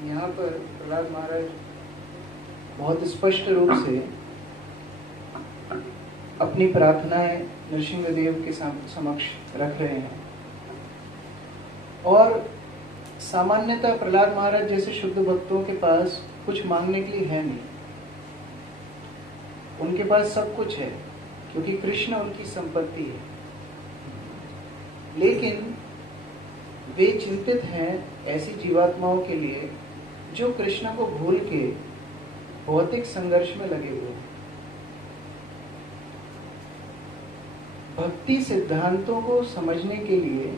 यहाँ पर प्रहलाद महाराज बहुत स्पष्ट रूप से अपनी प्रार्थनाएं नृसिंहदेव के समक्ष रख रहे हैं। और सामान्यतः प्रहलाद महाराज जैसे शुद्ध भक्तों के पास कुछ मांगने के लिए है नहीं, उनके पास सब कुछ है क्योंकि कृष्ण उनकी संपत्ति है। लेकिन वे चिंतित हैं ऐसी जीवात्माओं के लिए जो कृष्ण को भूल के भौतिक संघर्ष में लगे हुए हैं। भक्ति सिद्धांतों को समझने के लिए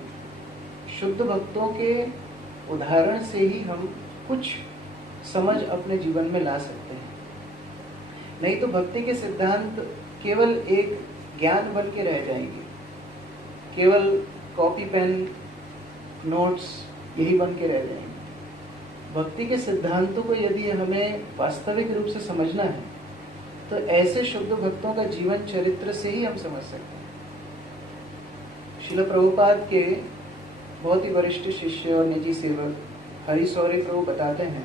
शुद्ध भक्तों के उदाहरण से ही हम कुछ समझ अपने जीवन में ला सकते हैं। नहीं तो भक्ति के सिद्धांत केवल एक ज्ञान बन के रह जाएंगे, केवल कॉपी पेन नोट्स यही बन के रह जाएंगे। भक्ति के सिद्धांतों को यदि हमें वास्तविक रूप से समझना है तो ऐसे शुद्ध भक्तों का जीवन चरित्र से ही हम समझ सकते हैं। श्रील प्रभुपाद के बहुत ही वरिष्ठ शिष्य और निजी सेवक हरिशौर्य प्रभु बताते हैं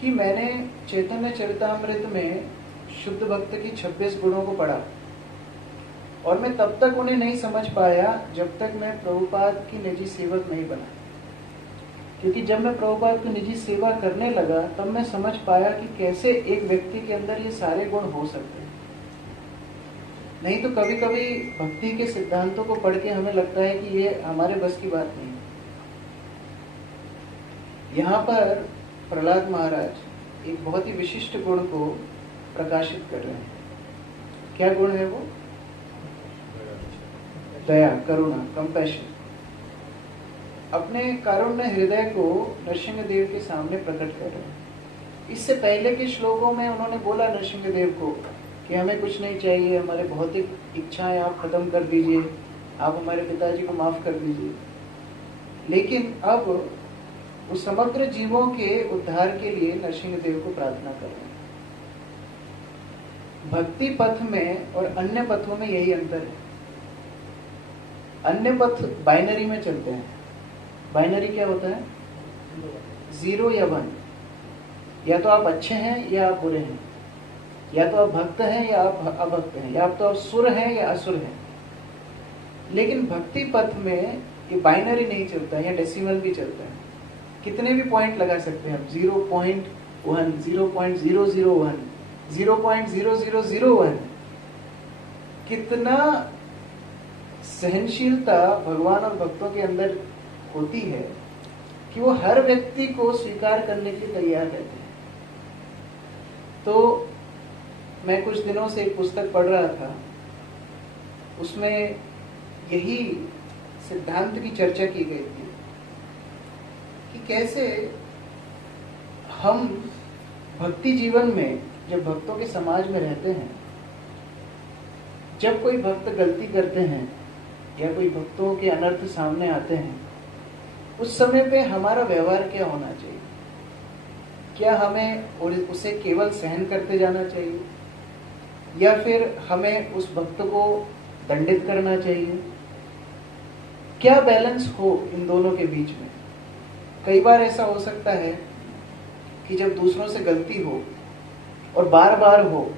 कि मैंने चैतन्य चरितामृत में शुद्ध भक्त की 26 गुणों को पढ़ा और मैं तब तक उन्हें नहीं समझ पाया जब तक मैं प्रभुपाद की निजी सेवक नहीं बना। क्योंकि जब मैं प्रभुपाद की निजी सेवा करने लगा तब मैं समझ पाया कि कैसे एक व्यक्ति के अंदर ये सारे गुण हो सकते हैं। नहीं तो कभी कभी भक्ति के सिद्धांतों को पढ़ के हमें लगता है कि ये हमारे बस की बात नहीं। यहाँ पर प्रहलाद महाराज एक बहुत ही विशिष्ट गुण को प्रकाशित कर रहे हैं। क्या गुण है वो? दया, करुणा, कंपैशन। अपने कारुण्य हृदय को नृसिंहदेव के सामने प्रकट कर रहे हैं। इससे पहले के श्लोकों में उन्होंने बोला नृसिंहदेव को कि हमें कुछ नहीं चाहिए, हमारे भौतिक इच्छाएं आप खत्म कर दीजिए, आप हमारे पिताजी को माफ कर दीजिए। लेकिन अब वो समग्र जीवों के उद्धार के लिए नृसिंहदेव को प्रार्थना कर रहे हैं। भक्ति पथ में और अन्य पथों में यही अंतर है। अन्य पथ बाइनरी में चलते हैं। बाइनरी क्या होता है? 0 या 1। या तो आप अच्छे हैं या आप बुरे हैं, या तो आप भक्त हैं या आप अभक्त हैं, या तो आप सुर हैं या असुर हैं। लेकिन भक्ति पथ में ये बाइनरी नहीं चलता है, या डेसिमल भी चलता है। कितने भी पॉइंट लगा सकते हैं आप, 0.1, 0.001, 0.0001। कितना सहनशीलता भगवान और भक्तों के अंदर होती है कि वो हर व्यक्ति को स्वीकार करने के लिए तैयार रहते हैं। तो मैं कुछ दिनों से एक पुस्तक पढ़ रहा था, उसमें यही सिद्धांत की चर्चा की गई थी कि कैसे हम भक्ति जीवन में जब भक्तों के समाज में रहते हैं, जब कोई भक्त गलती करते हैं या कोई भक्तों के अनर्थ सामने आते हैं, उस समय पे हमारा व्यवहार क्या होना चाहिए? क्या हमें उसे केवल सहन करते जाना चाहिए या फिर हमें उस भक्त को दंडित करना चाहिए? क्या बैलेंस हो इन दोनों के बीच में? कई बार ऐसा हो सकता है कि जब दूसरों से गलती हो और बार बार हो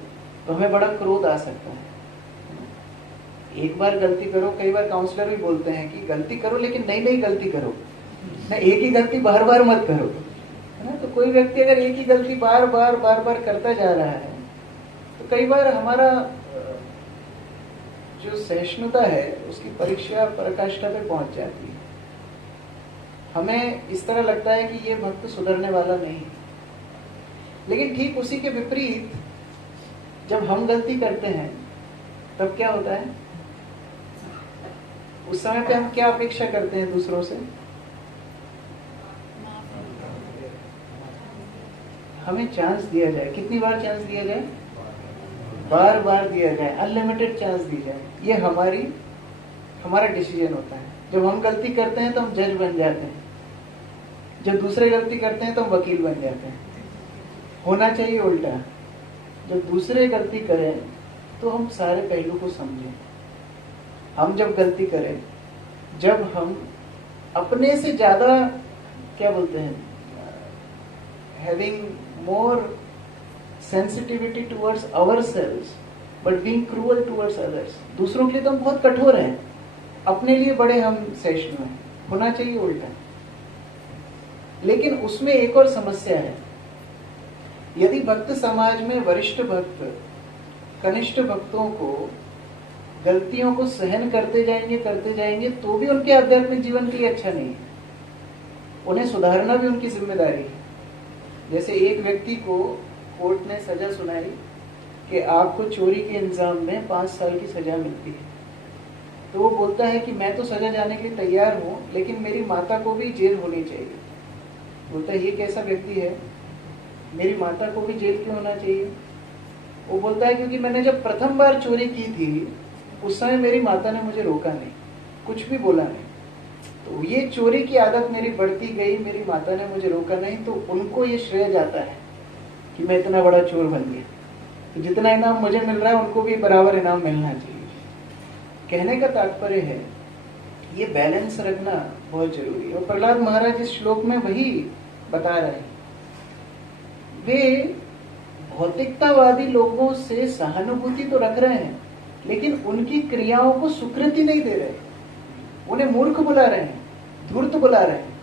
तो हमें बड़ा क्रोध आ सकता है। एक बार गलती करो, कई बार काउंसलर भी बोलते हैं कि गलती करो लेकिन नई नई गलती करो, ना एक ही गलती बार बार मत करो, है ना। तो कोई व्यक्ति अगर एक ही गलती बार बार करता जा रहा है तो कई बार हमारा जो सहिष्णुता है उसकी परीक्षा पराकाष्ठा पे पहुंच जाती है। हमें इस तरह लगता है कि ये भक्त सुधरने वाला नहीं। लेकिन ठीक उसी के विपरीत जब हम गलती करते हैं तब क्या होता है? उस समय पे हम क्या अपेक्षा करते हैं दूसरों से? हमें चांस दिया जाए। कितनी बार चांस दिया जाए? बार बार दिया जाए, अनलिमिटेड चांस दी जाए। ये हमारा डिसीजन होता है। जब हम गलती करते हैं तो हम जज बन जाते हैं, जब दूसरे गलती करते हैं तो हम वकील बन जाते हैं। होना चाहिए उल्टा। जब दूसरे गलती करें तो हम सारे पहलू को समझें। हम जब गलती करें, जब हम अपने से ज्यादा क्या बोलते हैं having more sensitivity towards ourselves but being cruel towards others. दूसरों के लिए तो हम बहुत कठोर हैं, अपने लिए बड़े हम सहिष्णु हैं, होना चाहिए उल्टा। लेकिन उसमें एक और समस्या है, यदि भक्त समाज में वरिष्ठ भक्त कनिष्ठ भक्तों को गलतियों को सहन करते जाएंगे तो भी उनके आध्यात्मिक जीवन के लिए अच्छा नहीं है। उन्हें सुधारना भी उनकी जिम्मेदारी है। जैसे एक व्यक्ति को कोर्ट ने सजा सुनाई कि आपको चोरी के इल्जाम में 5 साल की सजा मिलती है, तो वो बोलता है कि मैं तो सजा जाने के लिए तैयार हूं, लेकिन मेरी माता को भी जेल होनी चाहिए। बोलता है ये कैसा व्यक्ति है, मेरी माता को भी जेल क्यों होना चाहिए? वो बोलता है क्योंकि मैंने जब प्रथम बार चोरी की थी उस समय मेरी माता ने मुझे रोका नहीं, कुछ भी बोला नहीं, तो ये चोरी की आदत मेरी बढ़ती गई, मेरी माता ने मुझे रोका नहीं, तो उनको ये श्रेय जाता है कि मैं इतना बड़ा चोर बन गया। तो जितना इनाम मुझे मिल रहा है उनको भी बराबर इनाम मिलना चाहिए। कहने का तात्पर्य है ये बैलेंस रखना बहुत जरूरी है। और प्रहलाद महाराज इस श्लोक में वही बता रहे हैं। वे भौतिकतावादी लोगों से सहानुभूति तो रख रहे हैं, लेकिन उनकी क्रियाओं को स्वीकृति नहीं दे रहे। उन्हें मूर्ख बुला रहे हैं, धूर्त बुला रहे हैं,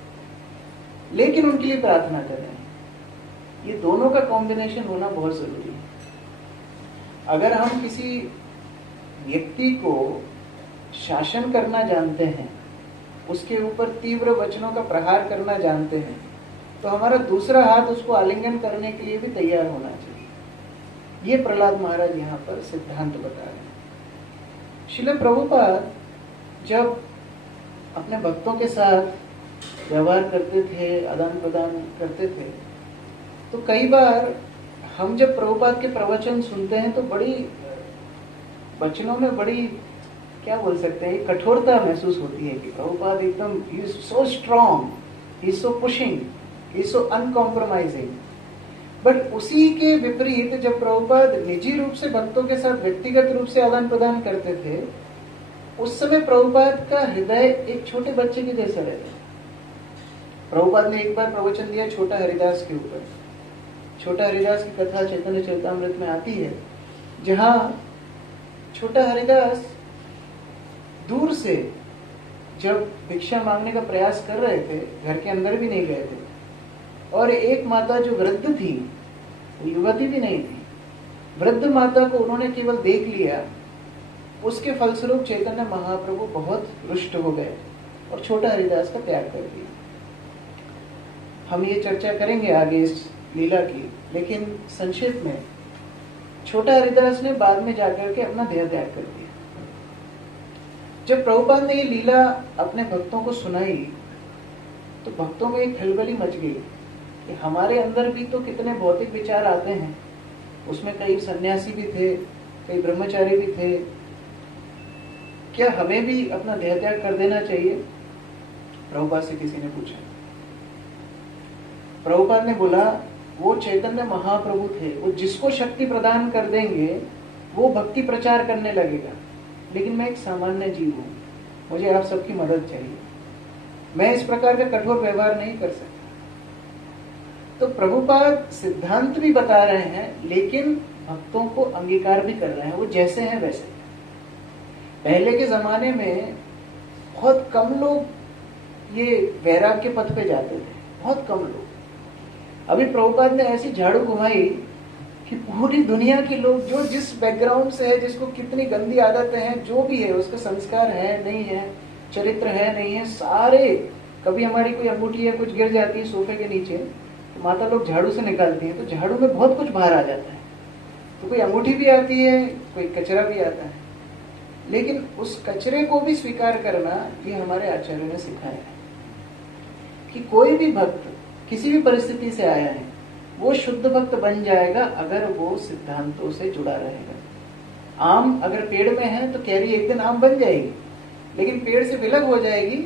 लेकिन उनके लिए प्रार्थना कर रहे हैं। ये दोनों का कॉम्बिनेशन होना बहुत जरूरी है। अगर हम किसी व्यक्ति को शासन करना जानते हैं, उसके ऊपर तीव्र वचनों का प्रहार करना जानते हैं, तो हमारा दूसरा हाथ उसको आलिंगन करने के लिए भी तैयार होना चाहिए। ये प्रहलाद महाराज यहाँ पर सिद्धांत बता रहे हैं। श्रील प्रभुपाद जब अपने भक्तों के साथ व्यवहार करते थे, आदान प्रदान करते थे, तो कई बार हम जब प्रभुपाद के प्रवचन सुनते हैं तो बड़ी वचनों में बड़ी क्या बोल सकते हैं, कठोरता महसूस होती है कि प्रभुपाद एकदम he is so strong, he is so pushing, he is so uncompromising. But उसी के विपरीत जब प्रभुपाद निजी रूप से भक्तों के साथ व्यक्तिगत रूप से आदान प्रदान करते थे, उस समय प्रभुपाद का हृदय एक छोटे बच्चे के जैसा रहता। प्रभुपाद ने एक बार प्रवचन दिया छोटा हरिदास के ऊपर। छोटा हरिदास की कथा चैतन्य चरितामृत में आती है, जहां छोटा हरिदास दूर से जब भिक्षा मांगने का प्रयास कर रहे थे, घर के अंदर भी नहीं गए थे, और एक माता जो वृद्ध थी, वो युवती भी नहीं थी, वृद्ध माता को उन्होंने केवल देख लिया। उसके फलस्वरूप चैतन्य महाप्रभु बहुत रुष्ट हो गए और छोटा हरिदास का त्याग कर दिया। हम ये चर्चा करेंगे आगे इस लीला की, लेकिन संक्षेप में छोटा हरिदास ने बाद में जाकर के अपना देह त्याग कर दिया। जब प्रभुपाद ने ये लीला अपने भक्तों को सुनाई तो भक्तों में एक खलबली मच गई कि हमारे अंदर भी तो कितने भौतिक विचार आते हैं। उसमें कई सन्यासी भी थे, कई ब्रह्मचारी भी थे, क्या हमें भी अपना देह त्याग कर देना चाहिए? प्रभुपाद से किसी ने पूछा। प्रभुपाद ने बोला, वो चैतन्य महाप्रभु थे, वो जिसको शक्ति प्रदान कर देंगे वो भक्ति प्रचार करने लगेगा, लेकिन मैं एक सामान्य जीव हूं, मुझे आप सबकी मदद चाहिए, मैं इस प्रकार का कठोर व्यवहार नहीं कर सकता। तो प्रभुपाद सिद्धांत भी बता रहे हैं, लेकिन भक्तों को अंगीकार भी कर रहे हैं, वो जैसे हैं वैसे। पहले के जमाने में बहुत कम लोग ये वैराग्य के पथ पे जाते थे, बहुत कम लोग। अभी प्रभुपाद ने ऐसी झाड़ू घुमाई कि पूरी दुनिया के लोग जो जिस बैकग्राउंड से है, जिसको कितनी गंदी आदतें हैं, जो भी है, उसका संस्कार है नहीं है, चरित्र है नहीं है, सारे, कभी हमारी कोई अंगूठी है कुछ गिर जाती है सोफे के नीचे तो माता लोग झाड़ू से निकालती है, तो झाड़ू में बहुत कुछ बाहर आ जाता है। तो कोई अंगूठी भी आती है, कोई कचरा भी आता है, लेकिन उस कचरे को भी स्वीकार करना ये हमारे आचार्य ने सिखाया है कि कोई भी भक्त किसी भी परिस्थिति से आया है वो शुद्ध भक्त बन जाएगा अगर वो सिद्धांतों से जुड़ा रहेगा। आम अगर पेड़ में है तो कैरी एक दिन आम बन जाएगी, लेकिन पेड़ से विलग हो जाएगी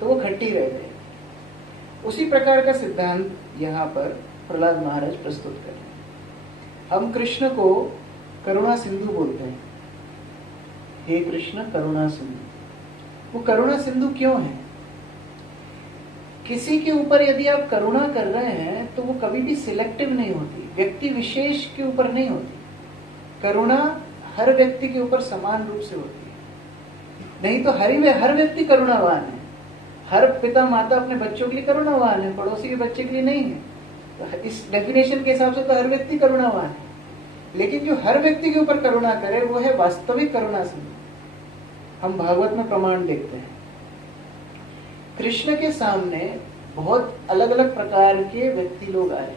तो वो खट्टी रह जाएगी। उसी प्रकार का सिद्धांत यहाँ पर प्रहलाद महाराज प्रस्तुत कर रहे हैं। हम कृष्ण को करुणा सिंधु बोलते हैं, हे कृष्ण करुणा सिंधु। वो करुणा सिंधु क्यों है? किसी के ऊपर यदि आप करुणा कर रहे हैं तो वो कभी भी सिलेक्टिव नहीं होती, व्यक्ति विशेष के ऊपर नहीं होती। करुणा हर व्यक्ति के ऊपर समान रूप से होती है। नहीं तो हर व्यक्ति करुणावान है। हर पिता माता अपने बच्चों के लिए करुणावान है, पड़ोसी के बच्चे के लिए नहीं है। तो इस डेफिनेशन के हिसाब से तो हर व्यक्ति करुणावान है। लेकिन जो हर व्यक्ति के ऊपर करुणा करे वो है वास्तविक करुणा सिंधु। हम भागवत में प्रमाण देखते हैं। कृष्ण के सामने बहुत अलग अलग प्रकार के व्यक्ति लोग आए,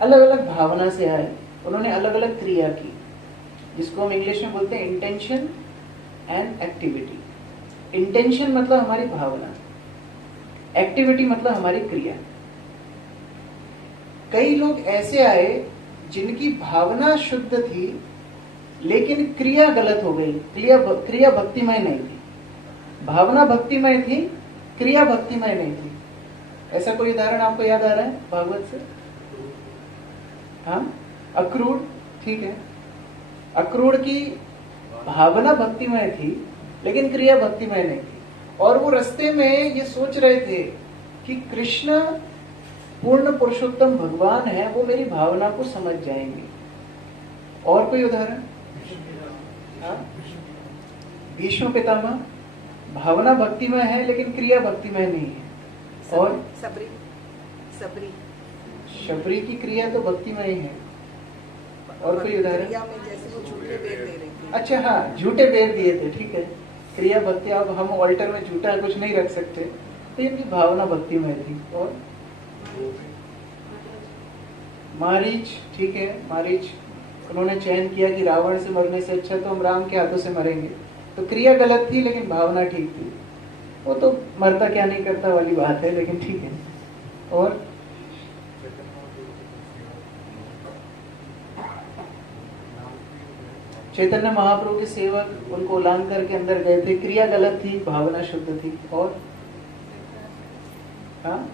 अलग अलग भावना से आए, उन्होंने अलग अलग क्रिया की, जिसको हम इंग्लिश में बोलते हैं इंटेंशन एंड एक्टिविटी। इंटेंशन मतलब हमारी भावना, एक्टिविटी मतलब हमारी क्रिया। कई लोग ऐसे आए जिनकी भावना शुद्ध थी लेकिन क्रिया गलत हो गई, क्रिया भक्तिमय नहीं थी। भावना भक्तिमय थी, क्रिया भक्तिमय नहीं थी। ऐसा कोई उदाहरण आपको याद आ रहा है भागवत से? हाँ, अक्रूर, ठीक है। अक्रूर की भावना भक्तिमय थी लेकिन क्रिया भक्तिमय नहीं थी। और वो रास्ते में ये सोच रहे थे कि कृष्ण पूर्ण पुरुषोत्तम भगवान है, वो मेरी भावना को समझ जाएंगे। और कोई उदाहरण? हाँ, भीष्म पितामह, भावना भक्तिमय है लेकिन क्रिया भक्तिमय नहीं है। और शबरी की क्रिया तो भक्तिमय है। और कोई उदाहरण? जैसे वो झूठे बेर दे रही थी। अच्छा, हाँ, झूठे बेर दिए थे, ठीक है। क्रिया भक्ति, अब हम ऑल्टर में झूठा कुछ नहीं रख सकते, तो इनकी भावना भक्तिमय थी। और मारीच, ठीक है, मारीच, उन्होंने चयन किया कि रावण से मरने से अच्छा तो हम राम के हाथों से मरेंगे। तो क्रिया गलत थी लेकिन भावना ठीक थी। वो तो मरता क्या नहीं करता वाली बात है, लेकिन ठीक है। और चैतन्य महाप्रभु के सेवक उनको उलांग करके अंदर गए थे, क्रिया गलत थी, भावना शुद्ध थी। और हाँ,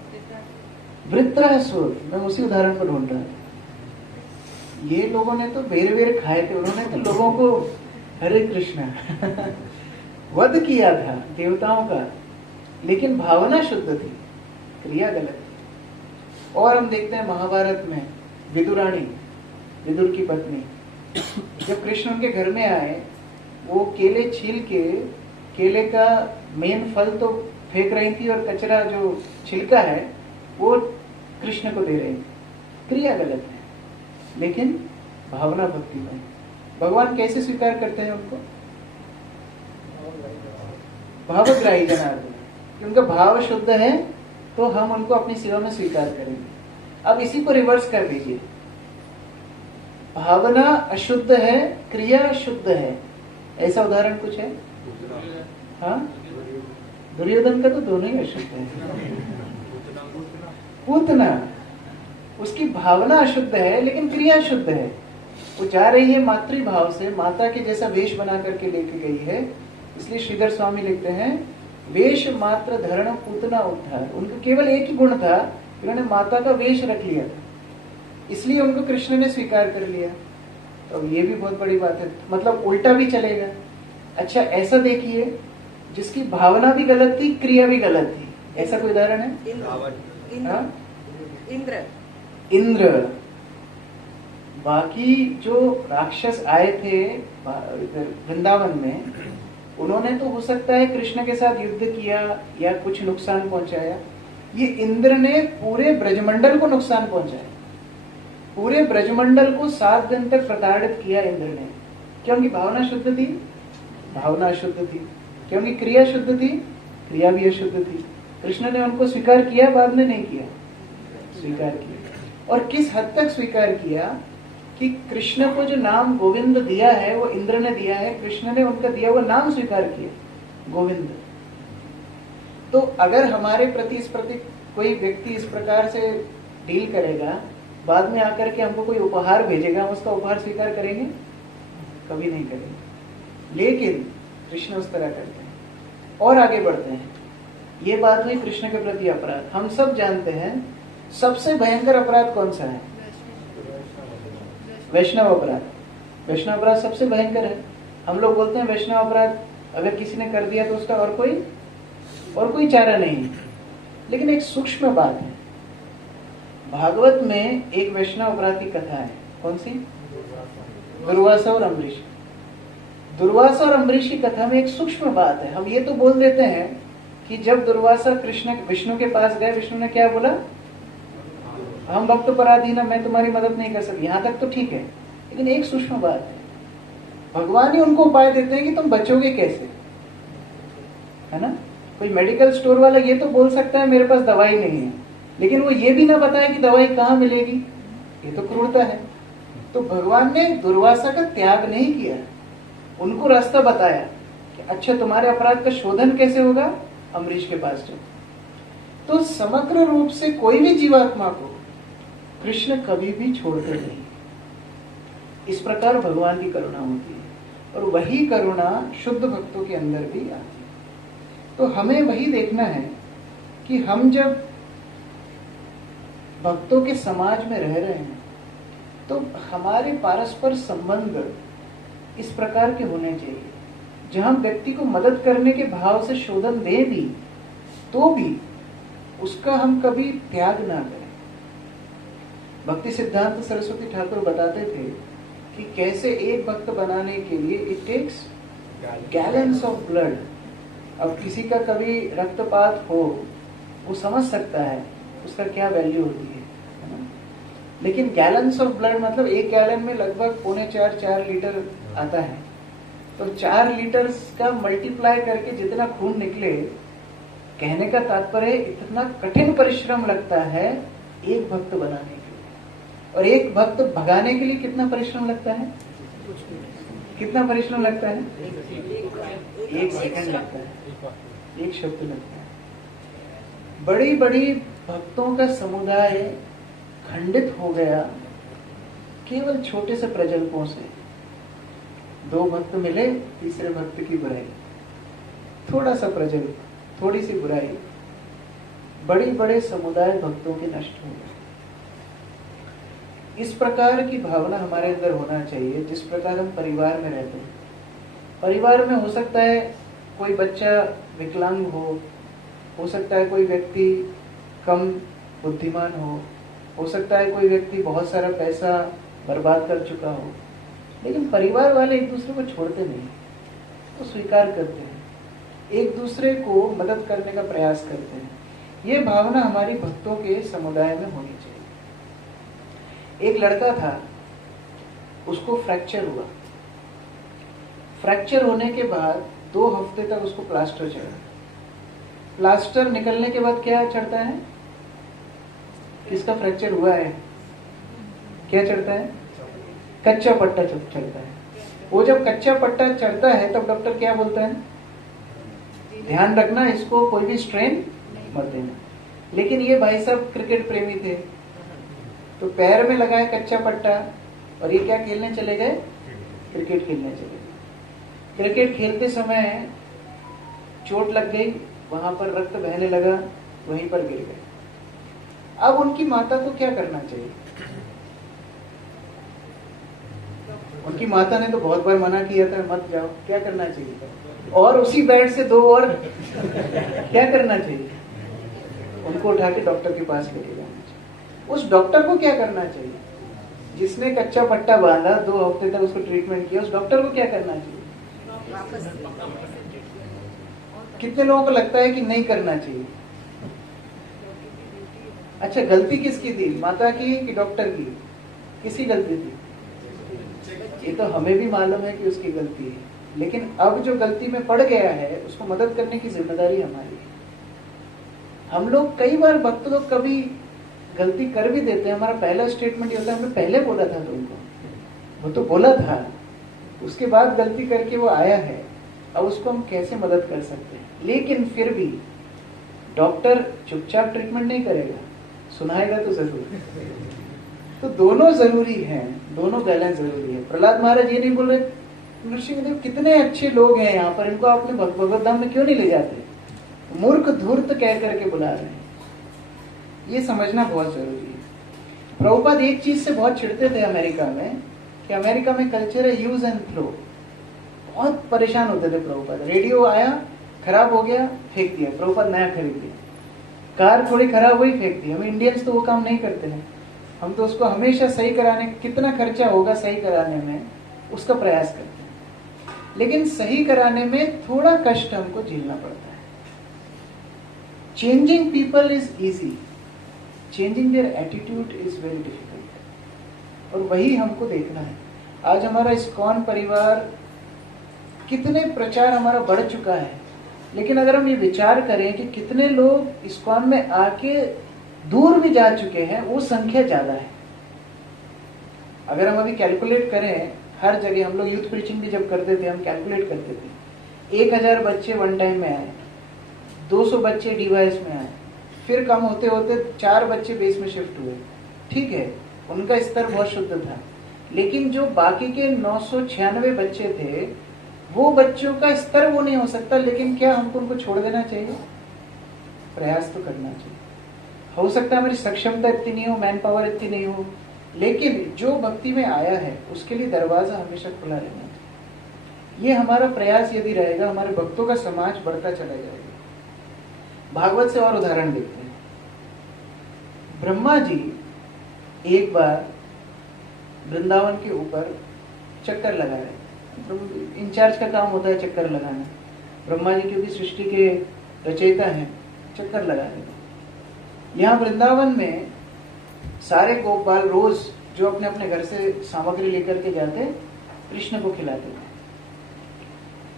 वृत्रासुर, मैं उसी उदाहरण पर ढूंढ रहा था। ये लोगों ने तो बेर बेर खाए थे, उन्होंने तो लोगों को हरे कृष्णा वध किया था देवताओं का, लेकिन भावना शुद्ध थी, क्रिया गलत थी। और हम देखते हैं महाभारत में विदुरानी, विदुर की पत्नी, जब कृष्ण उनके घर में आए, वो केले छील के केले का मेन फल तो फेंक रही थी और कचरा जो छिलका है वो कृष्ण को दे रही थी। क्रिया गलत है लेकिन भावना भक्ति में। भगवान कैसे स्वीकार करते हैं उनको? भावग्राही जनार्दन, कि उनका भाव शुद्ध है तो हम उनको अपनी सेवा में स्वीकार करेंगे। अब इसी को रिवर्स कर दीजिए, भावना अशुद्ध है, क्रिया शुद्ध है, ऐसा उदाहरण कुछ है? हाँ, दुर्योधन का तो दोनों ही अशुद्ध है। पूतना, उसकी भावना अशुद्ध है लेकिन क्रिया शुद्ध है। वो जा रही है मातृभाव से, माता के जैसा वेश बना करके लेके गई है। इसलिए श्रीधर स्वामी लिखते हैं, वेश मात्र धरण पूतना उद्धार। उनको केवल एक ही गुण था, उन्होंने माता का वेश रख लिया था, इसलिए उनको कृष्ण ने स्वीकार कर लिया। तो ये भी बहुत बड़ी बात है, मतलब उल्टा भी चलेगा। अच्छा, ऐसा देखिए, जिसकी भावना भी गलत थी, क्रिया भी गलत थी, ऐसा कोई उदाहरण है? इंद्र। बाकी जो राक्षस आए थे वृंदावन में, उन्होंने तो हो सकता है कृष्ण के साथ युद्ध किया या कुछ नुकसान पहुंचाया। ये इंद्र ने पूरे ब्रजमंडल को नुकसान पहुंचाया, पूरे ब्रजमंडल को 7 दिन तक प्रताड़ित किया इंद्र ने। क्या उनकी भावना शुद्ध थी? भावना अशुद्ध थी। क्या उनकी क्रिया शुद्ध थी? क्रिया भी अशुद्ध थी। कृष्ण ने उनको स्वीकार किया, बाद में नहीं किया, स्वीकार किया। और किस हद तक स्वीकार किया कि कृष्ण को जो नाम गोविंद दिया है वो इंद्र ने दिया है, कृष्ण ने उनका दिया हुआ नाम स्वीकार किया, गोविंद। तो अगर हमारे प्रति कोई व्यक्ति इस प्रकार से डील करेगा, बाद में आकर के हमको कोई उपहार भेजेगा, हम उसका उपहार स्वीकार करेंगे? कभी नहीं करेंगे। लेकिन कृष्ण उस तरह करते हैं। और आगे बढ़ते हैं। ये बात हुई कृष्ण के प्रति अपराध। हम सब जानते हैं सबसे भयंकर अपराध कौन सा है? वैष्णव अपराध। वैष्णव अपराध सबसे भयंकर है। हम लोग बोलते हैं वैष्णव अपराध अगर किसी ने कर दिया तो उसका और कोई चारा नहीं। लेकिन एक सूक्ष्म बात है, भागवत में एक वैष्णव अपराध की कथा है। कौन सी? दुर्वासा और अम्बरीश। दुर्वासा और अम्बरीश की कथा में एक सूक्ष्म बात है। हम ये तो बोल देते हैं कि जब दुर्वासा कृष्ण विष्णु के पास गए, विष्णु ने क्या बोला? हम भक्त पराधीन, मैं तुम्हारी मदद नहीं कर सकती। यहां तक तो ठीक है, लेकिन एक सूक्ष्म बात है, भगवान ही उनको उपाय देते हैं कि तुम बचोगे कैसे, है ना। कोई मेडिकल स्टोर वाला ये तो बोल सकता है मेरे पास दवाई नहीं है, लेकिन वो ये भी ना बताए कि दवाई कहाँ मिलेगी। ये तो क्रूरता है। तो भगवान ने दुर्वासा का त्याग नहीं किया, उनको रास्ता बताया कि अच्छा तुम्हारे अपराध का शोधन कैसे होगा, अम्बरीश के पास जाओ। तो समग्र रूप से कोई भी जीवात्मा को कृष्ण कभी भी छोड़ते नहीं। इस प्रकार भगवान की करुणा होती है, और वही करुणा शुद्ध भक्तों के अंदर भी आती है। तो हमें वही देखना है कि हम जब भक्तों के समाज में रह रहे हैं तो हमारे पारस्पर संबंध इस प्रकार के होने चाहिए जहां व्यक्ति को मदद करने के भाव से शोधन दे भी तो भी उसका हम कभी त्याग ना करें। भक्ति सिद्धांत सरस्वती ठाकुर बताते थे कि कैसे एक भक्त बनाने के लिए it takes gallons of blood. अब किसी का कभी रक्तपात हो, वो समझ सकता है उसका क्या वैल्यू होती है ना। लेकिन गैलन्स ऑफ ब्लड मतलब एक गैलन में लगभग 4.25 लीटर आता है। तो 4 लीटर का मल्टीप्लाई करके जितना खून निकले, कहने का तात्पर्य इतना कठिन परिश्रम लगता है एक भक्त बनाने के लिए। और एक भक्त भगाने के लिए कितना परिश्रम लगता है? कितना परिश्रम लगता है? 1 सेकंड लगता है, 1 शब्द लगता है। बड़ी बड़ी भक्तों का समुदाय खंडित हो गया केवल छोटे से प्रजल्पों से। 2 भक्त मिले, तीसरे भक्त की बुराई, थोड़ा सा प्रजल्प, थोड़ी सी बुराई, बड़े बड़े समुदाय भक्तों के नष्ट हो गए। इस प्रकार की भावना हमारे अंदर होना चाहिए जिस प्रकार हम परिवार में रहते हैं। परिवार में हो सकता है कोई बच्चा विकलांग हो सकता है कोई व्यक्ति कम बुद्धिमान हो सकता है कोई व्यक्ति बहुत सारा पैसा बर्बाद कर चुका हो, लेकिन परिवार वाले एक दूसरे को छोड़ते नहीं, तो स्वीकार करते हैं, एक दूसरे को मदद करने का प्रयास करते हैं। ये भावना हमारी भक्तों के समुदाय में होनी चाहिए। एक लड़का था, उसको फ्रैक्चर हुआ। फ्रैक्चर होने के बाद 2 हफ्ते तक उसको प्लास्टर चढ़ा। प्लास्टर निकलने के बाद क्या चढ़ता है? किसका फ्रैक्चर हुआ है क्या चढ़ता है? कच्चा पट्टा चढ़ता है। वो जब कच्चा पट्टा चढ़ता है तब डॉक्टर क्या बोलता है? ध्यान रखना, इसको कोई भी स्ट्रेन मत देना। लेकिन ये भाई साहब क्रिकेट प्रेमी थे, तो पैर में लगाए कच्चा पट्टा और ये क्या खेलने चले गए? क्रिकेट खेलने चले गए। क्रिकेट खेलते समय चोट लग गई, वहां पर रक्त बहने लगा, वहीं पर गिर गए। अब उनकी माता को क्या करना चाहिए? उनकी माता ने तो बहुत बार मना किया था, मत जाओ। क्या करना चाहिए? और उसी बेड से 2 और क्या करना चाहिए? उनको उठा के डॉक्टर के पास लेके जाना चाहिए। उस डॉक्टर को क्या करना चाहिए जिसने कच्चा पट्टा बांधा, 2 हफ्ते तक उसको ट्रीटमेंट किया? उस डॉक्टर को क्या करना चाहिए? कितने लोगों को लगता है कि नहीं करना चाहिए? अच्छा, गलती किसकी थी? माता की कि डॉक्टर की? किसकी गलती थी? ये तो हमें भी मालूम है कि उसकी गलती है, लेकिन अब जो गलती में पड़ गया है उसको मदद करने की जिम्मेदारी हमारी है। हम लोग कई बार भक्त लोग कभी गलती कर भी देते हैं। हमारा पहला स्टेटमेंट ये होता है, हमने पहले बोला था तुमको, वो तो बोला था, उसके बाद गलती करके वो आया है, अब उसको हम कैसे मदद कर सकते हैं? लेकिन फिर भी डॉक्टर चुपचाप ट्रीटमेंट नहीं करेगा, सुनाएगा तो जरूर। तो दोनों जरूरी हैं, दोनों बैलेंस जरूरी है। प्रहलाद महाराज ये नहीं बोल रहे नृसिंहदेव कितने अच्छे लोग हैं यहाँ पर, इनको आपने भगवत धाम में क्यों नहीं ले जाते? मूर्ख धूर्त कह करके बुला रहे हैं। ये समझना बहुत जरूरी है। प्रभुपाद एक चीज से बहुत चिढ़ते थे अमेरिका में, कि अमेरिका में कल्चर है यूज एंड थ्रो। बहुत परेशान होते थे प्रभुपाद। रेडियो आया, खराब हो गया, फेंक दिया, प्रभुपाद नया खरीद लिया। कार थोड़ी खराब हुई फेंक दी। हम इंडियंस तो वो काम नहीं करते हैं। हम तो उसको हमेशा सही कराने, कितना खर्चा होगा सही कराने में, उसका प्रयास करते हैं। लेकिन सही कराने में थोड़ा कष्ट हमको झेलना पड़ता है। Changing people is easy, changing their attitude is very difficult. और वही हमको देखना है। आज हमारा इस्कॉन परिवार, कितने प्रचार हमारा बढ़ चुका है, लेकिन अगर हम ये विचार करें कि कितने लोग इस्कॉन में आके दूर भी जा चुके हैं, वो संख्या ज्यादा है। अगर हम अभी कैलकुलेट करें, हर जगह हम लोग यूथ प्रीचिंग भी जब करते थे, हम कैलकुलेट करते थे 1000 बच्चे वन टाइम में आए, 200 बच्चे डीवाइस में आए, फिर कम होते होते 4 बच्चे बेस में शिफ्ट हुए। ठीक है, उनका स्तर बहुत शुद्ध था, लेकिन जो बाकी के 996 बच्चे थे, वो बच्चों का स्तर वो नहीं हो सकता। लेकिन क्या हमको उनको छोड़ देना चाहिए? प्रयास तो करना चाहिए। हो सकता है हमारी सक्षमता इतनी नहीं हो, मैन पावर इतनी नहीं हो, लेकिन जो भक्ति में आया है उसके लिए दरवाजा हमेशा खुला रहना चाहिए। ये हमारा प्रयास यदि रहेगा, हमारे भक्तों का समाज बढ़ता चला जाएगा। भागवत से और उदाहरण देखते हैं। ब्रह्मा जी एक बार वृंदावन के ऊपर चक्कर लगा रहे। इंचार्ज का काम होता है चक्कर लगाना। ब्रह्मा जी क्योंकि सृष्टि के रचयिता हैं, चक्कर लगा रहे। यहाँ वृंदावन में सारे गोपाल रोज जो अपने अपने घर से सामग्री लेकर के जाते, कृष्ण को खिलाते थे।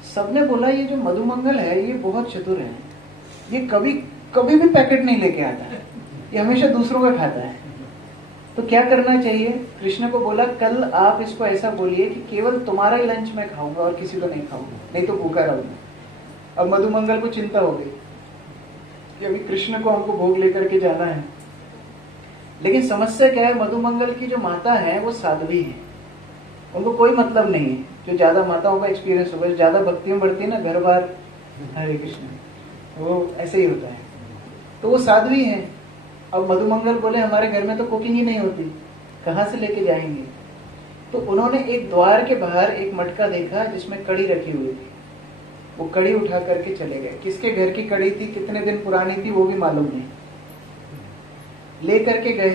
सबने बोला ये जो मधुमंगल है ये बहुत चतुर है, ये कभी कभी भी पैकेट नहीं लेके आता है, ये हमेशा दूसरों का खाता है। तो क्या करना चाहिए? कृष्ण को बोला कल आप इसको ऐसा बोलिए कि केवल तुम्हारा ही लंच मैं खाऊंगा और किसी को नहीं खाऊंगा, नहीं तो भूखा रहूंगा। अब मधुमंगल को चिंता हो गई कि अभी कृष्ण को हमको भोग लेकर के जाना है। लेकिन समस्या क्या है, मधुमंगल की जो माता है वो साध्वी है, उनको कोई मतलब नहीं है। जो ज्यादा माताओं का एक्सपीरियंस होगा, जो ज्यादा भक्तियां बढ़ती है ना, घर बार हरे कृष्ण, वो ऐसे ही होता है। तो वो साध्वी है। अब मधुमंगल बोले हमारे घर में तो कुकिंग ही नहीं होती, कहाँ से लेके जाएंगे? तो उन्होंने एक द्वार के बाहर एक मटका देखा जिसमें कड़ी रखी हुई थी। वो कड़ी उठा करके चले गए। किसके घर की कड़ी थी, कितने दिन पुरानी थी, वो भी मालूम नहीं। ले करके गए।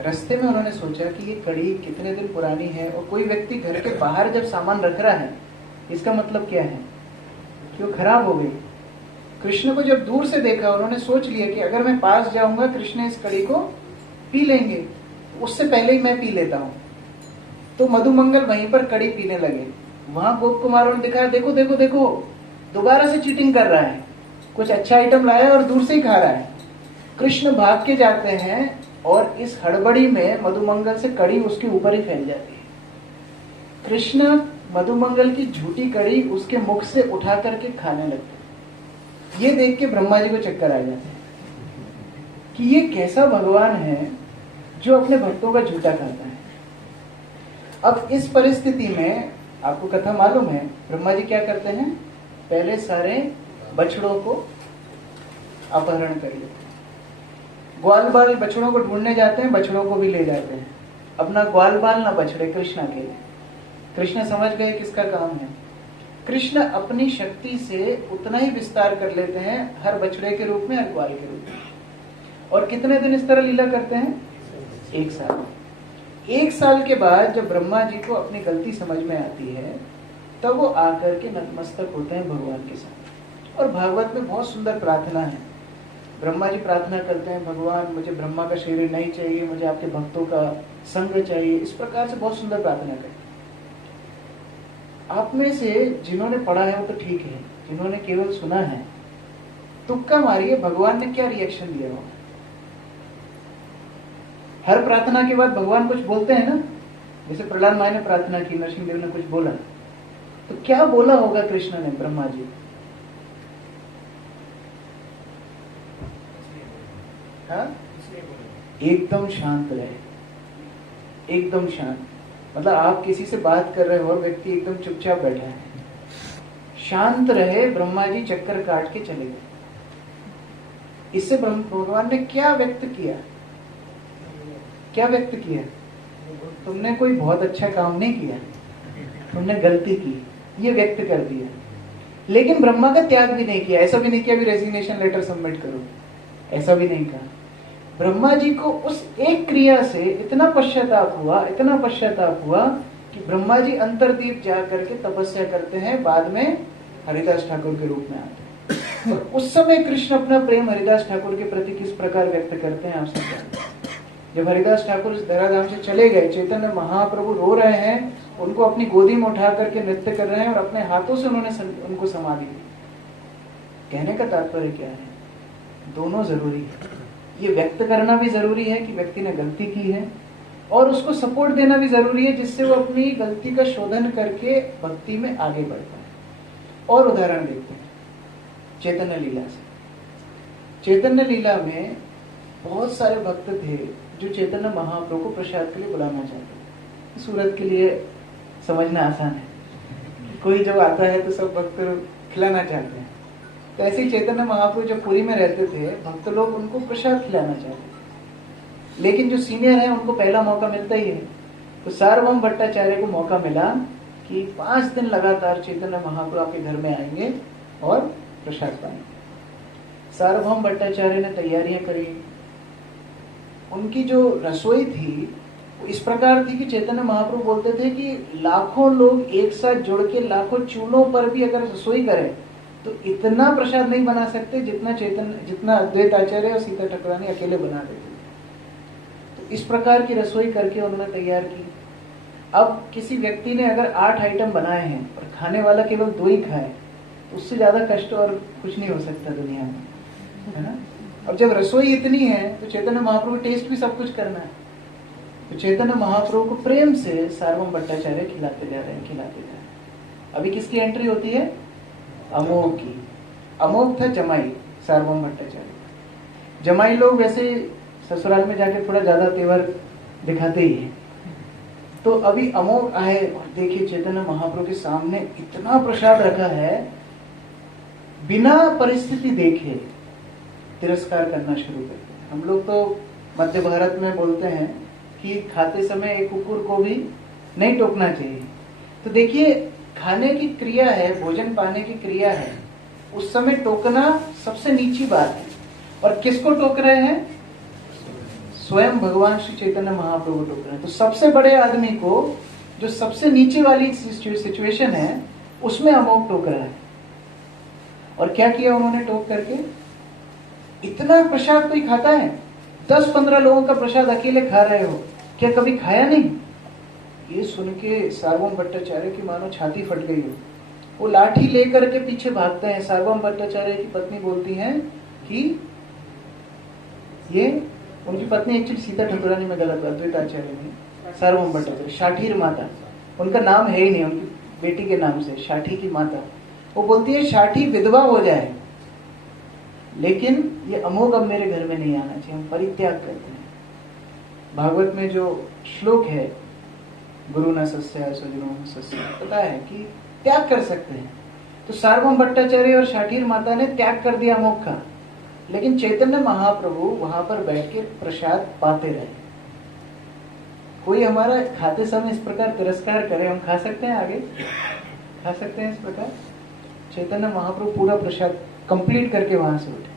रास्ते में उन्होंने सोचा कि ये कड़ी कितने दिन पुरानी है, और कोई व्यक्ति घर के बाहर जब सामान रख रहा है, इसका मतलब क्या है कि वो खराब हो गई। कृष्ण को जब दूर से देखा, उन्होंने सोच लिया कि अगर मैं पास जाऊंगा कृष्ण इस कड़ी को पी लेंगे, उससे पहले ही मैं पी लेता हूं। तो मधुमंगल वहीं पर कड़ी पीने लगे। वहां गोप कुमारों ने दिखाया, देखो देखो देखो, दोबारा से चीटिंग कर रहा है, कुछ अच्छा आइटम लाया और दूर से ही खा रहा है। कृष्ण भाग के जाते हैं और इस हड़बड़ी में मधुमंगल से कड़ी उसके ऊपर ही फैल जाती है। कृष्ण मधुमंगल की झूठी कड़ी उसके मुख से उठा करके खाने लगते। ये देख के ब्रह्मा जी को चक्कर आ जाते हैं कि ये कैसा भगवान है जो अपने भक्तों का झूठा खाता है। अब इस परिस्थिति में आपको कथा मालूम है, ब्रह्मा जी क्या करते हैं? पहले सारे बछड़ों को अपहरण कर लेते हैं। ग्वाल बाल बछड़ों को ढूंढने जाते हैं, बछड़ों को भी ले जाते हैं। अपना ग्वाल बाल ना बछड़े, कृष्ण के। कृष्ण समझ गए किसका काम है। कृष्ण अपनी शक्ति से उतना ही विस्तार कर लेते हैं, हर बछड़े के रूप में, हर ग्वाल के रूप में। और कितने दिन इस तरह लीला करते हैं? 1 साल। 1 साल के बाद जब ब्रह्मा जी को अपनी गलती समझ में आती है, तब वो आकर के नतमस्तक होते हैं भगवान के साथ। और भागवत में बहुत सुंदर प्रार्थना है। ब्रह्मा जी प्रार्थना करते हैं, भगवान मुझे ब्रह्मा का शरीर नहीं चाहिए, मुझे आपके भक्तों का संग चाहिए। इस प्रकार से बहुत सुंदर प्रार्थना करते हैं। आप में से जिन्होंने पढ़ा है वो तो ठीक है, जिन्होंने केवल सुना है, तुक्का मारिए भगवान ने क्या रिएक्शन दिया होगा। हर प्रार्थना के बाद भगवान कुछ बोलते हैं ना, जैसे प्रहलाद माई ने प्रार्थना की, नरसिंह देव ने कुछ बोला, तो क्या बोला होगा कृष्ण ने ब्रह्मा जी? हाँ, एकदम शांत रहे, एकदम शांत। मतलब आप किसी से बात कर रहे हो और व्यक्ति एकदम चुपचाप बैठा है, शांत रहे। ब्रह्मा जी चक्कर काट के चले गए। इससे भगवान ने क्या व्यक्त किया? क्या व्यक्त किया? तुमने कोई बहुत अच्छा काम नहीं किया, तुमने गलती की, ये व्यक्त कर दिया। लेकिन ब्रह्मा का त्याग भी नहीं किया, ऐसा भी नहीं किया भी रेजिग्नेशन लेटर सबमिट करो, ऐसा भी नहीं कहा। ब्रह्मा जी को उस एक क्रिया से इतना पश्चाताप हुआ कि ब्रह्मा जी अंतर्दीप जा करके तपस्या करते हैं, बाद में हरिदास ठाकुर के रूप में आते हैं। और उस समय कृष्ण अपना प्रेम हरिदास ठाकुर के प्रति किस प्रकार व्यक्त करते हैं आप सब जानते हैं। जब हरिदास ठाकुर इस धराधाम से चले गए, चैतन्य महाप्रभु रो रहे हैं, उनको अपनी गोदी में उठा करके नृत्य कर रहे हैं और अपने हाथों से उन्होंने उनको समाधि दी। कहने का तात्पर्य क्या है? दोनों जरूरी है। ये व्यक्त करना भी जरूरी है कि व्यक्ति ने गलती की है, और उसको सपोर्ट देना भी जरूरी है जिससे वो अपनी गलती का शोधन करके भक्ति में आगे बढ़ पाए। और उदाहरण देखते हैं चैतन्य लीला से। चैतन्य लीला में बहुत सारे भक्त थे जो चैतन्य महाप्रभु को प्रसाद के लिए बुलाना चाहते थे। सूरत के लिए समझना आसान है, कोई जब आता है तो सब भक्त खिलाना चाहते हैं। तो ऐसे ही चैतन्य महाप्रभु जब पुरी में रहते थे, भक्त लोग उनको प्रसाद खिलाना चाहते थे, लेकिन जो सीनियर है उनको पहला मौका मिलता ही है। तो सार्वभौम भट्टाचार्य को मौका मिला कि 5 दिन लगातार चैतन्य महाप्रभु आपके घर में आएंगे और प्रसाद पाएंगे। सार्वभौम भट्टाचार्य ने तैयारियां करी। उनकी जो रसोई थी वो इस प्रकार थी कि चैतन्य महाप्रभु बोलते थे कि लाखों लोग एक साथ जुड़ के लाखों चूल्हों पर भी अगर रसोई करें तो इतना प्रसाद नहीं बना सकते जितना अद्वैत आचार्य और सीता ठकुरानी अकेले बना देते थे। तो इस प्रकार की रसोई करके उन्होंने तैयार की। अब किसी व्यक्ति ने अगर 8 आइटम बनाए हैं और खाने वाला केवल 2 ही खाए, तो उससे ज्यादा कष्ट और कुछ नहीं हो सकता दुनिया में, है ना। अब जब रसोई इतनी है तो चैतन्य महाप्रभु टेस्ट भी सब कुछ करना है। तो चैतन्य महाप्रभु को प्रेम से सार्वभौम भट्टाचार्य खिलाते जा रहे हैं। अभी किसकी एंट्री होती है? अमोघ की। अमोघ था जमाई सार्वभौम भट्टाचार्य। जमाई लोग वैसे ससुराल में जाके थोड़ा ज्यादा तेवर दिखाते ही हैं। तो अभी अमोघ आए और देखिए चैतन्य महाप्रभु के सामने इतना प्रसाद रखा है, बिना परिस्थिति देखे तिरस्कार करना शुरू करते हैं। हम लोग तो मध्य भारत में बोलते हैं कि खाते समय एक कुकुर को भी नहीं टोकना चाहिए। तो देखिए खाने की क्रिया है, भोजन पाने की क्रिया है, उस समय टोकना सबसे नीची बात है। और किसको टोक रहे हैं? स्वयं भगवान श्री चैतन्य महाप्रभु टोक रहे हैं। तो सबसे बड़े आदमी को जो सबसे नीचे वाली सिचुएशन है उसमें अमोघ टोक रहा है। और क्या किया उन्होंने टोक करके? इतना प्रसाद कोई खाता है? 10-15 लोगों का प्रसाद अकेले खा रहे हो, क्या कभी खाया नहीं? ये सुन के सार्वभौम भट्टाचार्य की मानो छाती फट गई हो। वो लाठी लेकर के पीछे भागते हैं। सार्वभौम भट्टाचार्य की पत्नी बोलती है कि ये उनकी पत्नी एक्चुअली सीता ठकुरानी में गलत, अद्वैत आचार्य में सार्वभौम भट्टाचार्य, शाठीर माता, उनका नाम है ही नहीं, उनकी बेटी के नाम से शाठी की माता। वो बोलती है शाठी विधवा हो जाए लेकिन ये अमोघ अब मेरे घर में नहीं आना चाहिए, हम परित्याग करते हैं। भागवत में जो श्लोक है गुरु न सस्याय स्वजनो न सस्याय, पता है कि त्याग कर सकते हैं। तो सार्वभौम भट्टाचार्य और शाठीर माता ने त्याग कर दिया अमोघ का, लेकिन चैतन्य महाप्रभु वहां पर बैठ के प्रसाद पाते रहे। कोई हमारा खाते समय इस प्रकार तिरस्कार करे, हम खा सकते हैं? आगे खा सकते हैं इस प्रकार? चैतन्य महाप्रभु पूरा प्रसाद कंप्लीट करके वहां से उठे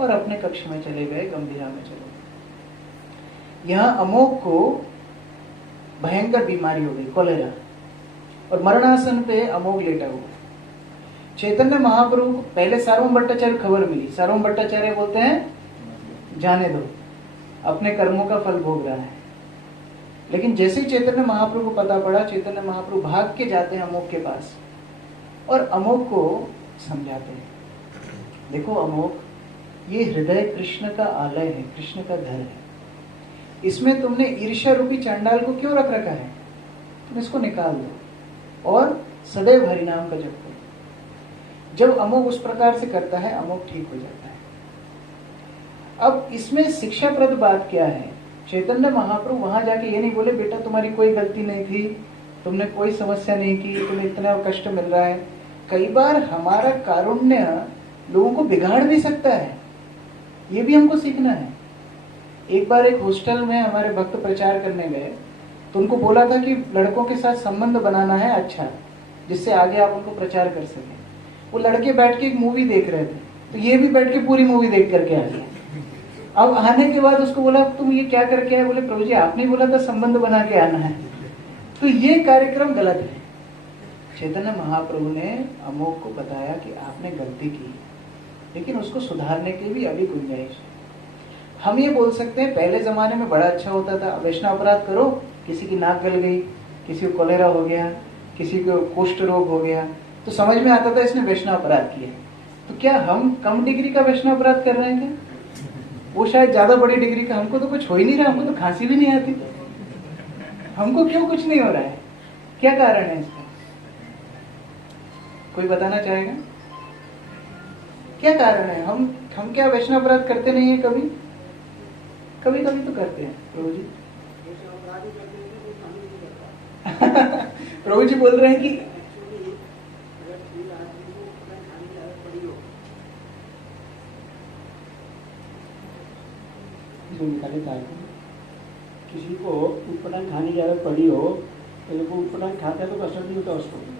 और अपने कक्ष में चले गए, गंभीरा में चले गए। यहां अमोघ को भयंकर बीमारी हो गई, कोलेरा, और मरणासन पे अमोघ लेटा हुआ। चैतन्य महाप्रभु को पहले सार्वभौम भट्टाचार्य खबर मिली। सार्वभौम भट्टाचार्य बोलते हैं जाने दो, अपने कर्मों का फल भोग रहा है। लेकिन जैसे ही चैतन्य महाप्रभु को पता पड़ा, चैतन्य महाप्रभु भाग के जाते हैं अमोघ के पास और अमोघ को समझाते हैं, देखो अमोघ, ये हृदय कृष्ण का आलय है, कृष्ण का घर है। इसमें तुमने ईर्ष्या रूपी चांडाल को क्यों रख रखा है? तुम इसको निकाल दो और सदैव हरिनाम का जप करो। जब अमोघ उस प्रकार से करता है, अमोघ ठीक हो जाता है। अब इसमें शिक्षाप्रद बात क्या है? चैतन्य महाप्रभु वहां जाके ये नहीं बोले बेटा तुम्हारी कोई गलती नहीं थी, तुमने कोई समस्या नहीं की, तुम्हें इतना कष्ट मिल रहा है। कई बार हमारा कारुण्य लोगों को बिगाड़ भी सकता है, ये भी हमको सीखना है। एक बार एक हॉस्टल में हमारे भक्त प्रचार करने गए, तो उनको बोला था कि लड़कों के साथ संबंध बनाना है अच्छा, जिससे आगे आप उनको प्रचार कर सकें। वो लड़के बैठ के एक मूवी देख रहे थे, तो ये भी बैठ के पूरी मूवी देख करके आ गए। अब आने के बाद उसको बोला तुम ये क्या करके आए? बोले प्रभु जी आपने बोला था संबंध बना के आना है। तो ये कार्यक्रम गलत है। चैतन्य महाप्रभु ने अमोक को बताया कि आपने गलती की, लेकिन उसको सुधारने के लिए भी अभी गुंजाइश है। हम ये बोल सकते हैं पहले जमाने में बड़ा अच्छा होता था, वैष्णव अपराध करो, किसी की नाक गल गई, किसी को कोलेरा हो गया, किसी को कुष्ठ रोग हो गया, तो समझ में आता था इसने वैष्णव अपराध किया। तो क्या हम कम डिग्री का वैष्णव अपराध कर रहे हैं क्या? वो शायद ज्यादा बड़ी डिग्री का। हमको तो कुछ हो ही नहीं रहा, हमको तो खांसी भी नहीं आती, हमको क्यों कुछ नहीं हो रहा है? क्या कारण है इसका? कोई बताना चाहेगा? क्या कारण है? हम क्या वैष्णव अपराध करते नहीं है? कभी कभी तो करते हैं प्रभु जी। प्रभु जी बोल रहे हैं कि किसी को उटपटांग खाने की आदत पड़ी हो तो जब वो उटपटांग खाता है तो कष्ट नहीं होता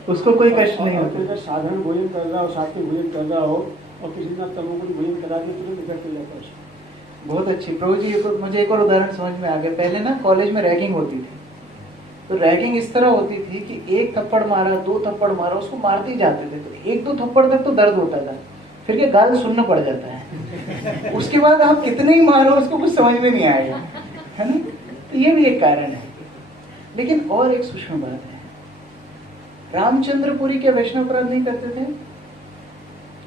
उसको कोई कष्ट नहीं होता। साधारण भोजन कर रहा हो, सात्विक भोजन कर रहा हो और किसी ने तमोगुणी भोजन करा के तुरंत इफेक्ट हो जाता है उसको। बहुत अच्छी प्रभु जी। मुझे एक और उदाहरण समझ में आ गया। पहले ना कॉलेज में रैगिंग होती थी, तो रैगिंग इस तरह होती थी कि एक थप्पड़ मारा, दो थप्पड़ मारा, उसको मारते ही जाते थे। तो एक दो थप्पड़ तक तो दर्द होता था, फिर के गाल सुनना पड़ जाता है। उसके बाद आप कितने ही मारो उसको कुछ समझ में नहीं आएगा, है ना? तो ये भी एक कारण है। लेकिन और एक सूक्ष्म बात है, रामचंद्रपुरी के वैष्णव अपराध नहीं करते थे?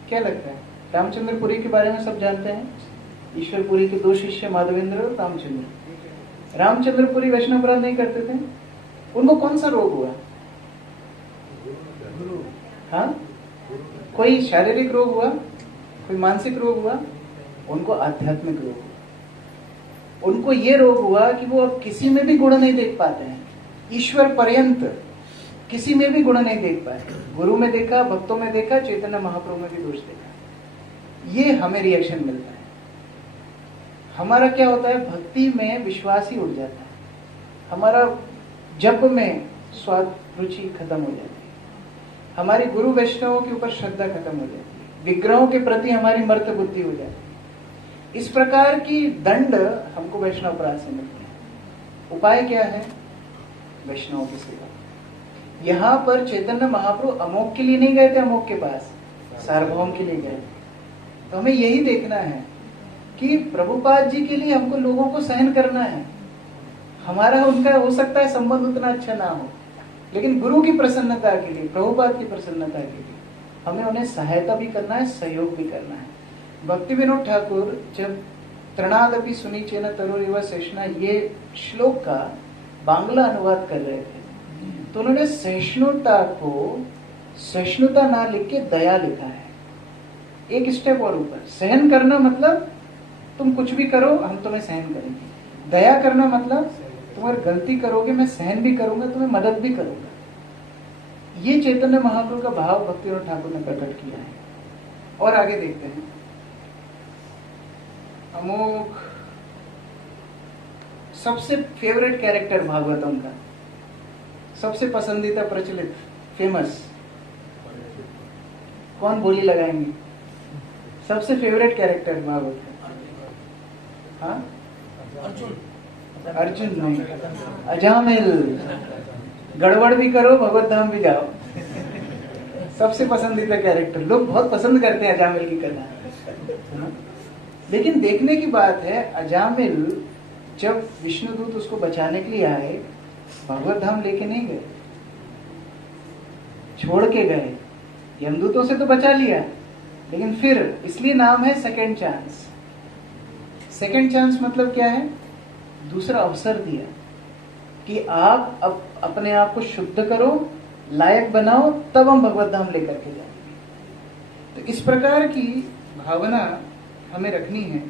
क्या लगता है? रामचंद्रपुरी के बारे में सब जानते हैं। ईश्वरपुरी के दो शिष्य माधवेंद्र और रामचंद्र। रामचंद्रपुरी वैष्णव अपराध नहीं करते थे? उनको कौन सा रोग हुआ? हाँ, कोई शारीरिक रोग हुआ, कोई मानसिक रोग हुआ? उनको आध्यात्मिक रोग हुआ। उनको ये रोग हुआ कि वो अब किसी में भी गुण नहीं देख पाते हैं, ईश्वर पर्यंत किसी में भी गुण नहीं देख पाए। गुरु में देखा, भक्तों में देखा, चैतन्य महाप्रभु में भी दोष देखा। ये हमें रिएक्शन मिलता है। हमारा क्या होता है, भक्ति में विश्वास ही उठ जाता है, हमारा जप में स्वाद रुचि खत्म हो जाती है, हमारी गुरु वैष्णवों के ऊपर श्रद्धा खत्म हो जाती है, विग्रहों के प्रति हमारी मर्त बुद्धि हो जाती है। इस प्रकार की दंड हमको वैष्णव अपराध से मिलते हैं। उपाय क्या है? वैष्णवों की सेवा। यहाँ पर चैतन्य महाप्रभु अमोक के लिए नहीं गए थे, अमोक के पास सार्वभौम के लिए गए। तो हमें यही देखना है कि प्रभुपाद जी के लिए हमको लोगों को सहन करना है। हमारा उनका हो सकता है संबंध उतना अच्छा ना हो, लेकिन गुरु की प्रसन्नता के लिए, प्रभुपाद की प्रसन्नता के लिए हमें उन्हें सहायता भी करना है, सहयोग भी करना है। भक्ति विनोद ठाकुर जब तृणादपि सुनीचेन तरुरिव सहिष्णुता ये श्लोक का बांग्ला अनुवाद कर रहे थे, तो उन्होंने सहिष्णुता को सहिष्णुता ना लिख के दया लिखा है। एक स्टेप और ऊपर। सहन करना मतलब तुम कुछ भी करो हम तुम्हें सहन करेंगे। दया करना मतलब तुम अगर गलती करोगे मैं सहन भी करूंगा, तुम्हें मदद भी करूंगा। ये चैतन्य महाप्रभु का भाव भक्ति विनोद ठाकुर ने प्रकट किया है। और आगे देखते हैं। अमोघ सबसे फेवरेट कैरेक्टर भागवतम का, सबसे पसंदीदा, प्रचलित, फेमस, कौन बोली लगाएंगे? सबसे फेवरेट कैरेक्टर भागवत का? हाँ, अर्जुन नहीं, अजामिल। गड़बड़ भी करो भगवत धाम भी जाओ। सबसे पसंदीदा कैरेक्टर, लोग बहुत पसंद करते हैं अजामिल की कथा। लेकिन देखने की बात है, अजामिल जब विष्णुदूत उसको बचाने के लिए आए, भगवत धाम लेके नहीं गए, छोड़ के गए। यमदूतों से तो बचा लिया, लेकिन फिर इसलिए नाम है सेकंड चांस। सेकंड चांस मतलब क्या है? दूसरा अवसर दिया कि आप अब अपने आप को शुद्ध करो, लायक बनाओ, तब हम भगवत धाम लेकर के जाएंगे। तो इस प्रकार की भावना हमें रखनी है,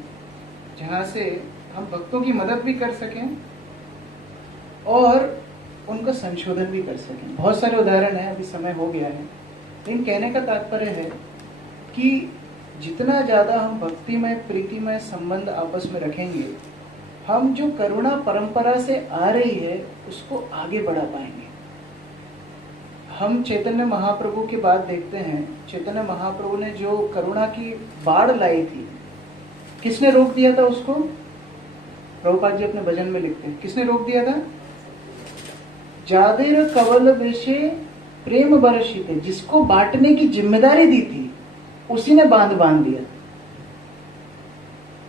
जहां से हम भक्तों की मदद भी कर सकें और उनका संशोधन भी कर सकें। बहुत सारे उदाहरण हैं, अभी समय हो गया है, लेकिन कहने का तात्पर्य है कि जितना ज्यादा हम भक्तिमय प्रीतिमय संबंध आपस में रखेंगे, हम जो करुणा परंपरा से आ रही है उसको आगे बढ़ा पाएंगे। हम चैतन्य महाप्रभु की बात देखते हैं, चैतन्य महाप्रभु ने जो करुणा की बाढ़ लाई थी, किसने रोक दिया था उसको? प्रभुपाद जी अपने भजन में लिखते हैं, किसने रोक दिया था? जादेर कवल बेशे प्रेम बरशीते, जिसको बांटने की जिम्मेदारी दी थी उसी ने बांध दिया।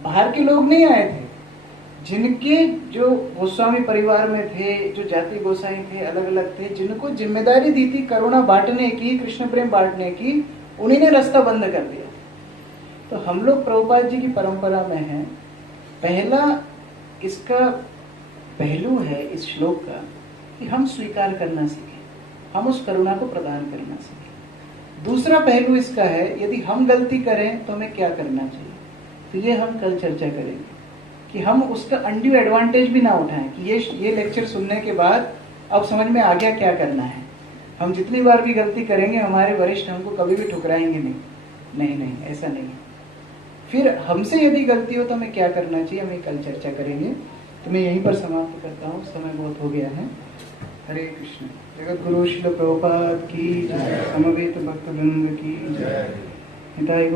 बाहर के लोग नहीं आए थे, जिनके जो गोस्वामी परिवार में थे, जो जाति गोसाई थे, अलग अलग थे, जिनको जिम्मेदारी दी थी करुणा बांटने की, कृष्ण प्रेम बांटने की, उन्हीं ने रास्ता बंद कर दिया। तो हम लोग प्रभुपाद जी की परंपरा में हैं। पहला इसका पहलू है इस श्लोक का कि हम स्वीकार करना सीखें, हम उस करुणा को प्रदान करना सीखें। दूसरा पहलू इसका है, यदि हम गलती करें तो हमें क्या करना चाहिए। तो ये हम कल चर्चा करेंगे कि हम उसका अनड्यू एडवांटेज भी ना उठाएं कि ये लेक्चर सुनने के बाद अब समझ में आ गया क्या करना है। हम जितनी बार भी गलती करेंगे हमारे वरिष्ठ हमको कभी भी ठुकराएंगे नहीं, ऐसा नहीं। फिर हमसे यदि गलती हो तो हमें क्या करना चाहिए, हमें कल चर्चा करेंगे। तो मैं यहीं पर समाप्त करता हूँ, समय बहुत हो गया है। हरे कृष्ण। जगत गुरु श्रील प्रभुपाद की जय, समवेत भक्त वृंद की जय। हिताय